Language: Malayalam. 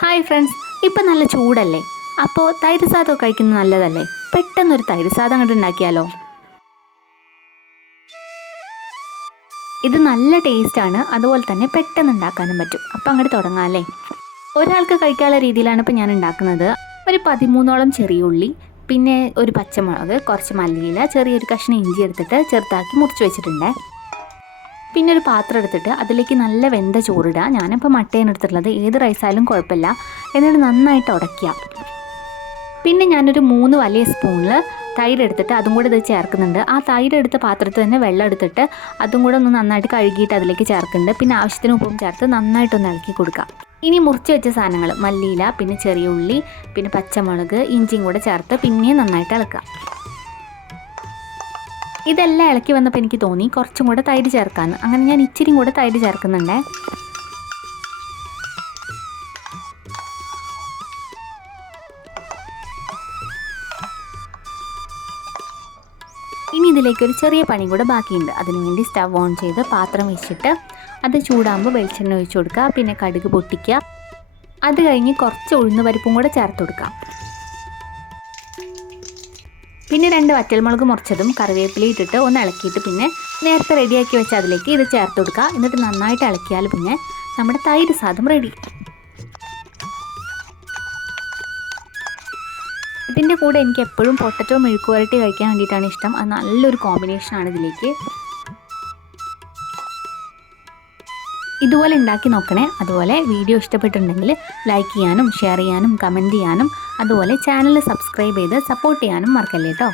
ഹായ് ഫ്രണ്ട്സ്, ഇപ്പം നല്ല ചൂടല്ലേ? അപ്പോൾ തൈര് സാദം കഴിക്കുന്നത് നല്ലതല്ലേ? പെട്ടെന്നൊരു തൈര് സാദം അങ്ങോട്ട് ഉണ്ടാക്കിയാലോ? ഇത് നല്ല ടേസ്റ്റാണ്, അതുപോലെ തന്നെ പെട്ടെന്ന് ഉണ്ടാക്കാനും പറ്റും. അപ്പം അങ്ങോട്ട് തുടങ്ങാം അല്ലേ? ഒരാൾക്ക് കഴിക്കാനുള്ള രീതിയിലാണ് ഇപ്പം ഞാൻ ഉണ്ടാക്കുന്നത്. ഒരു 13ഓളം ചെറിയ ഉള്ളി, പിന്നെ ഒരു പച്ചമുളക്, കുറച്ച് മല്ലിയില, ചെറിയൊരു കഷ്ണം ഇഞ്ചി എടുത്തിട്ട് ചെറുതാക്കി മുറിച്ച് വെച്ചിട്ടുണ്ട്. പിന്നെ ഒരു പാത്രം എടുത്തിട്ട് അതിലേക്ക് നല്ല വെന്ത ചോറിടുക. ഞാനിപ്പോൾ മട്ടയാണ് എടുത്തിട്ടുള്ളത്, ഏത് റൈസായാലും കുഴപ്പമില്ല. എന്നിട്ട് നന്നായിട്ട് ഉടയ്ക്കുക. പിന്നെ ഞാനൊരു 3 വലിയ സ്പൂണിൽ തൈര് എടുത്തിട്ട് അതും കൂടെ ഇത് ചേർക്കുന്നുണ്ട്. ആ തൈര് എടുത്ത പാത്രത്തിൽ തന്നെ വെള്ളം എടുത്തിട്ട് അതും കൂടെ ഒന്ന് നന്നായിട്ട് കഴുകിയിട്ട് അതിലേക്ക് ചേർക്കുന്നുണ്ട്. പിന്നെ ആവശ്യത്തിന് ഉപ്പും ചേർത്ത് നന്നായിട്ടൊന്ന് ഇളക്കി കൊടുക്കുക. ഇനി മുറിച്ച് വെച്ച സാധനങ്ങൾ മല്ലിയില, പിന്നെ ചെറിയ ഉള്ളി, പിന്നെ പച്ചമുളക്, ഇഞ്ചിയും കൂടെ ചേർത്ത് പിന്നെയും നന്നായിട്ട് ഇളക്കുക. ഇതെല്ലാം ഇളക്കി വന്നപ്പോൾ എനിക്ക് തോന്നി കുറച്ചും കൂടെ തൈര് ചേർക്കാമെന്ന്. അങ്ങനെ ഞാൻ ഇച്ചിരിയും കൂടെ തൈര് ചേർക്കുന്നുണ്ട്. ഇനി ഇതിലേക്കൊരു ചെറിയ പണി കൂടെ ബാക്കിയുണ്ട്. അതിനുവേണ്ടി സ്റ്റവ് ഓൺ ചെയ്ത് പാത്രം വെച്ചിട്ട് അത് ചൂടാകുമ്പോൾ വെളിച്ചെണ്ണ ഒഴിച്ചു കൊടുക്കുക. പിന്നെ കടുക് പൊട്ടിക്കുക. അത് കഴിഞ്ഞ് കുറച്ച് ഉഴുന്ന് പരിപ്പും കൂടെ ചേർത്ത് കൊടുക്കുക. പിന്നെ 2 വറ്റൽമുളക് മുറിച്ചതും കറിവേപ്പില ഇട്ടിട്ട് ഒന്ന് ഇളക്കിയിട്ട് പിന്നെ നേരത്തെ റെഡിയാക്കി വെച്ച് അതിലേക്ക് ഇത് ചേർത്ത് കൊടുക്കുക. എന്നിട്ട് നന്നായിട്ട് ഇളക്കിയാൽ പിന്നെ നമ്മുടെ തൈര് സാദം റെഡി. ഇതിൻ്റെ കൂടെ എനിക്ക് എപ്പോഴും പൊട്ടറ്റോ മെഴുക്ക് പുരട്ടി കഴിക്കാൻ വേണ്ടിയിട്ടാണ് ഇഷ്ടം. അത് നല്ലൊരു കോമ്പിനേഷനാണ് ഇതിലേക്ക്. ഇതുപോലെ ഉണ്ടാക്കി നോക്കണേ. അതുപോലെ വീഡിയോ ഇഷ്ടപ്പെട്ടിട്ടുണ്ടെങ്കിൽ ലൈക്ക് ചെയ്യാനും ഷെയർ ചെയ്യാനും കമൻറ്റ് ചെയ്യാനും അതുപോലെ ചാനൽ സബ്സ്ക്രൈബ് ചെയ്ത് സപ്പോർട്ട് ചെയ്യാനും മറക്കല്ലേ കേട്ടോ.